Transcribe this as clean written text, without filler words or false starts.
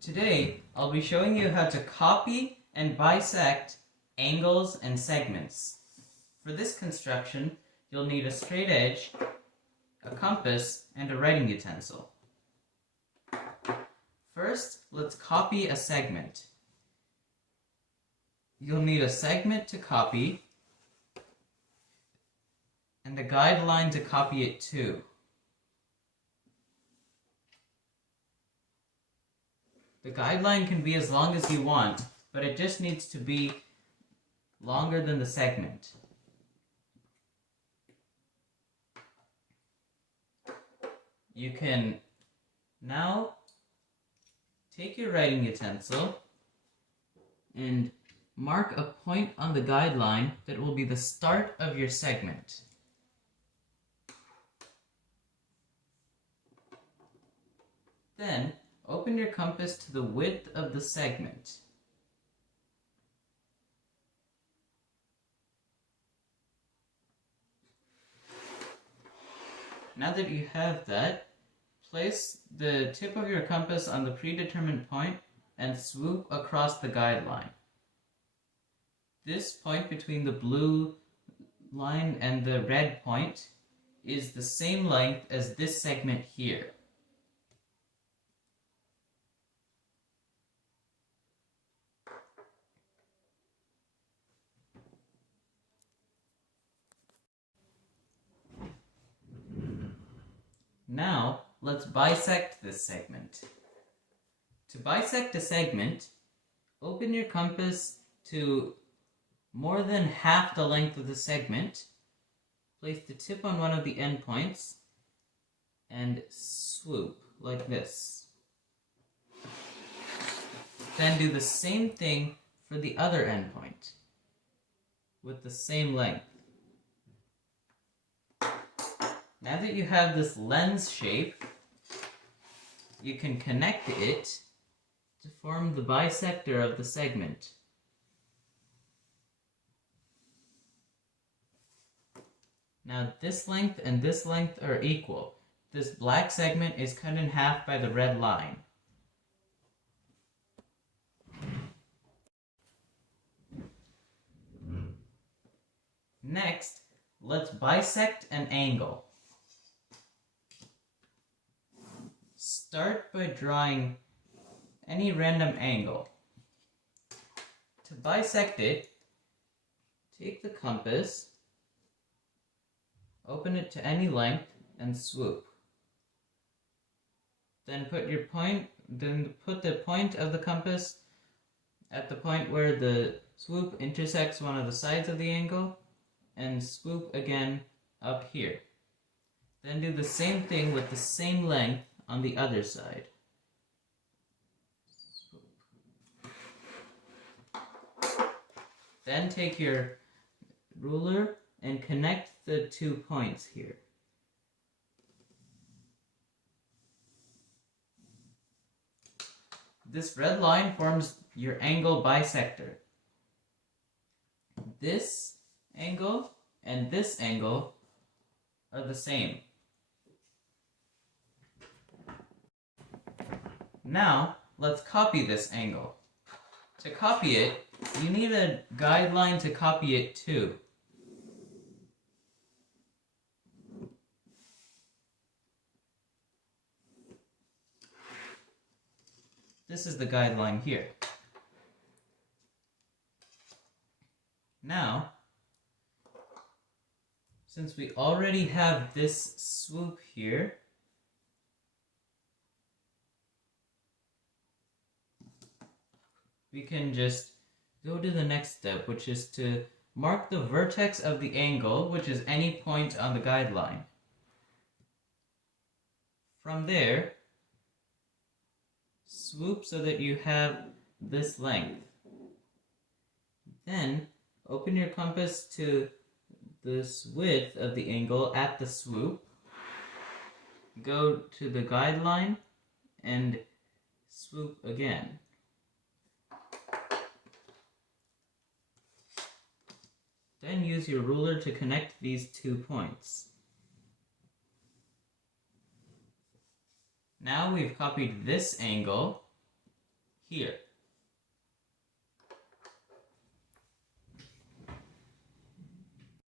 Today, I'll be showing you how to copy and bisect angles and segments. For this construction, you'll need a straight edge, a compass, and a writing utensil. First, let's copy a segment. You'll need a segment to copy and a guideline to copy it to. The guideline can be as long as you want, but it just needs to be longer than the segment. You can now take your writing utensil and mark a point on the guideline that will be the start of your segment. Then, open your compass to the width of the segment. Now that you have that, place the tip of your compass on the predetermined point and swoop across the guideline. This point between the blue line and the red point is the same length as this segment here. Now, let's bisect this segment. To bisect a segment, open your compass to more than half the length of the segment, place the tip on one of the endpoints, and swoop like this. Then do the same thing for the other endpoint with the same length. Now that you have this lens shape, you can connect it to form the bisector of the segment. Now this length and this length are equal. This black segment is cut in half by the red line. Next, let's bisect an angle. Start by drawing any random angle. To bisect it, take the compass, open it to any length, and swoop. Then put the point of the compass at the point where the swoop intersects one of the sides of the angle, and swoop again up here. Then do the same thing with the same length on the other side. Then take your ruler and connect the 2 points here. This red line forms your angle bisector. This angle and this angle are the same. Now, let's copy this angle. To copy it, you need a guideline to copy it to. This is the guideline here. Now, since we already have this swoop here, we can just go to the next step, which is to mark the vertex of the angle, which is any point on the guideline. From there, swoop so that you have this length. Then, open your compass to this width of the angle at the swoop. Go to the guideline and swoop again. Then use your ruler to connect these 2 points. Now we've copied this angle here.